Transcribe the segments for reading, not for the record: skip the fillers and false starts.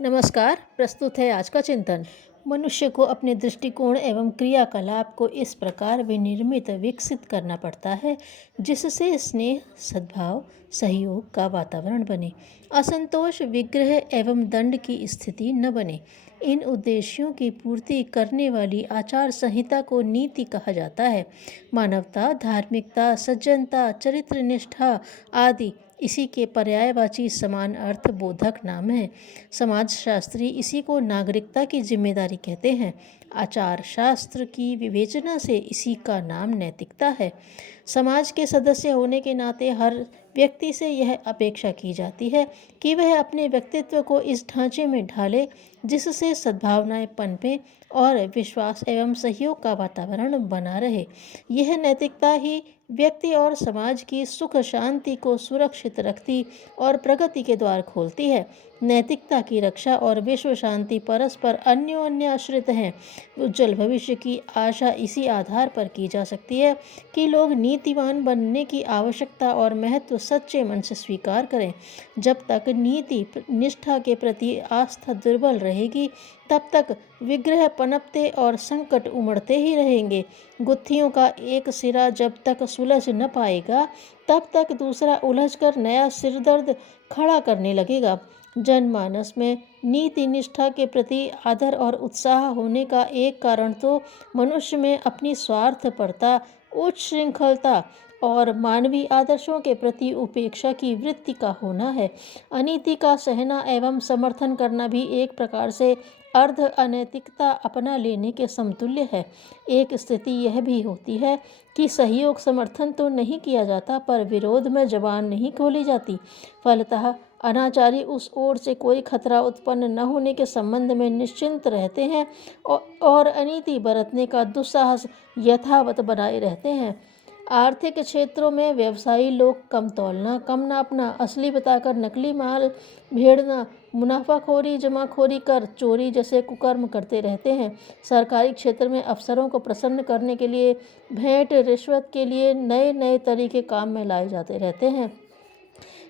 नमस्कार। प्रस्तुत है आज का चिंतन। मनुष्य को अपने दृष्टिकोण एवं क्रियाकलाप को इस प्रकार विनिर्मित विकसित करना पड़ता है जिससे स्नेह, सद्भाव, सहयोग का वातावरण बने, असंतोष, विग्रह एवं दंड की स्थिति न बने। इन उद्देश्यों की पूर्ति करने वाली आचार संहिता को नीति कहा जाता है। मानवता, धार्मिकता, सज्जनता, चरित्र निष्ठा आदि इसी के पर्यायवाची समान अर्थ बोधक नाम है। समाजशास्त्री इसी को नागरिकता की जिम्मेदारी कहते हैं। आचार शास्त्र की विवेचना से इसी का नाम नैतिकता है। समाज के सदस्य होने के नाते हर व्यक्ति से यह अपेक्षा की जाती है कि वह अपने व्यक्तित्व को इस ढांचे में ढाले जिससे सद्भावनाएं पनपें और विश्वास एवं सहयोग का वातावरण बना रहे। यह नैतिकता ही व्यक्ति और समाज की सुख शांति को सुरक्षित रखती और प्रगति के द्वार खोलती है। नैतिकता की रक्षा और विश्व शांति परस्पर अन्योन्य आश्रित हैं। उज्जवल भविष्य की आशा इसी आधार पर की जा सकती है कि लोग नीतिवान बनने की आवश्यकता और महत्व सच्चे मन से स्वीकार करें। जब तक नीति निष्ठा के प्रति आस्था दुर्बल रहेगी तब तक विग्रह पनपते और संकट उमड़ते ही रहेंगे। गुत्थियों का एक सिरा जब तक सुलझ न पाएगा तब तक दूसरा उलझकर नया सिरदर्द खड़ा करने लगेगा। जनमानस में नीति निष्ठा के प्रति आदर और उत्साह होने का एक कारण तो मनुष्य में अपनी स्वार्थपरता, उच्च श्रृंखलता और मानवीय आदर्शों के प्रति उपेक्षा की वृत्ति का होना है। अनीति का सहना एवं समर्थन करना भी एक प्रकार से अर्ध अनैतिकता अपना लेने के समतुल्य है। एक स्थिति यह भी होती है कि सहयोग समर्थन तो नहीं किया जाता पर विरोध में जबान नहीं खोली जाती। फलतः अनाचारी उस ओर से कोई खतरा उत्पन्न न होने के संबंध में निश्चिंत रहते हैं और अनीति बरतने का दुस्साहस यथावत बनाए रहते हैं। आर्थिक क्षेत्रों में व्यवसायी लोग कम तौलना, कम नापना, असली बताकर नकली माल भेड़ना, मुनाफाखोरी, जमाखोरी कर चोरी जैसे कुकर्म करते रहते हैं। सरकारी क्षेत्र में अफसरों को प्रसन्न करने के लिए भेंट रिश्वत के लिए नए नए तरीके काम में लाए जाते रहते हैं।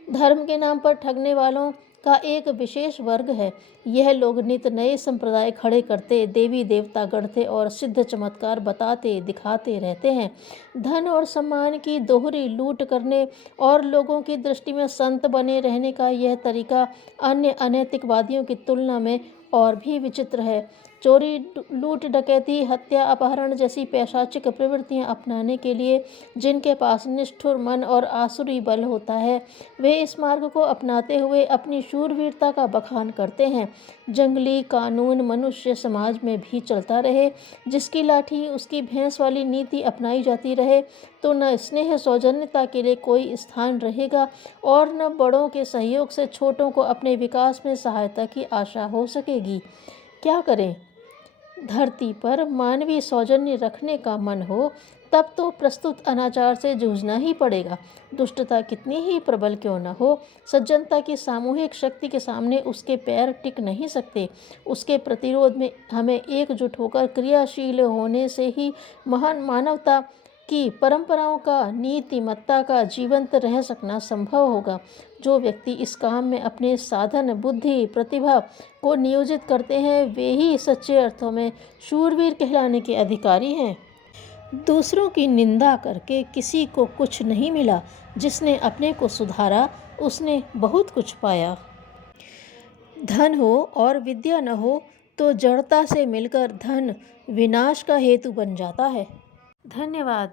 धर्म के नाम पर ठगने वालों का एक विशेष वर्ग है। यह लोग नित नए संप्रदाय खड़े करते, देवी देवता गढ़ते और सिद्ध चमत्कार बताते दिखाते रहते हैं। धन और सम्मान की दोहरी लूट करने और लोगों की दृष्टि में संत बने रहने का यह तरीका अन्य अनैतिकवादियों की तुलना में और भी विचित्र है। चोरी, लूट, डकैती, हत्या, अपहरण जैसी पैशाचिक प्रवृत्तियां अपनाने के लिए जिनके पास निष्ठुर मन और आसुरी बल होता है वे इस मार्ग को अपनाते हुए अपनी शूरवीरता का बखान करते हैं। जंगली कानून मनुष्य समाज में भी चलता रहे, जिसकी लाठी उसकी भैंस वाली नीति अपनाई जाती रहे तो न स्नेह सौजन्यता के लिए कोई स्थान रहेगा और न बड़ों के सहयोग से छोटों को अपने विकास में सहायता की आशा हो सकेगी। क्या करें? धरती पर मानवीय सौजन्य रखने का मन हो तब तो प्रस्तुत अनाचार से जूझना ही पड़ेगा। दुष्टता कितनी ही प्रबल क्यों न हो, सज्जनता की सामूहिक शक्ति के सामने उसके पैर टिक नहीं सकते। उसके प्रतिरोध में हमें एकजुट होकर क्रियाशील होने से ही महान मानवता की परंपराओं का, नीतिमत्ता का जीवंत रह सकना संभव होगा। जो व्यक्ति इस काम में अपने साधन, बुद्धि, प्रतिभा को नियोजित करते हैं वे ही सच्चे अर्थों में शूरवीर कहलाने के अधिकारी हैं। दूसरों की निंदा करके किसी को कुछ नहीं मिला, जिसने अपने को सुधारा उसने बहुत कुछ पाया। धन हो और विद्या न हो तो जड़ता से मिलकर धन विनाश का हेतु बन जाता है। धन्यवाद।